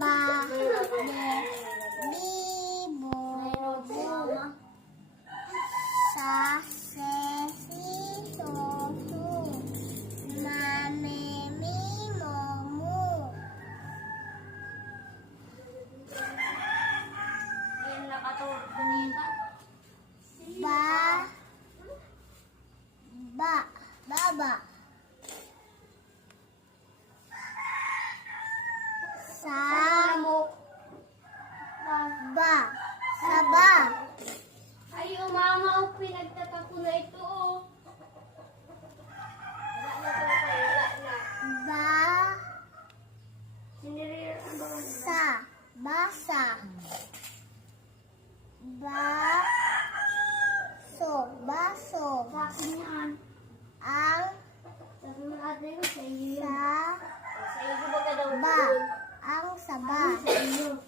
ba, be, bi, bo, bu, sa, se, si, so, su, ma, me, mi, mo, mu. Ayun lang katulad kanina. Ba, baba. Sa, ba, saba. Ay, mama, pinagtaka ko na ito, oh. Wala na to, wala na. Ba, Sinirira, ano ba? sa, basa. Ba, so, baso. Sa akin yan. Ang, Sabi mo ate ko sa iyo. sa, Sa iyo ba ka daw? ba, ang saba. Sa iyo.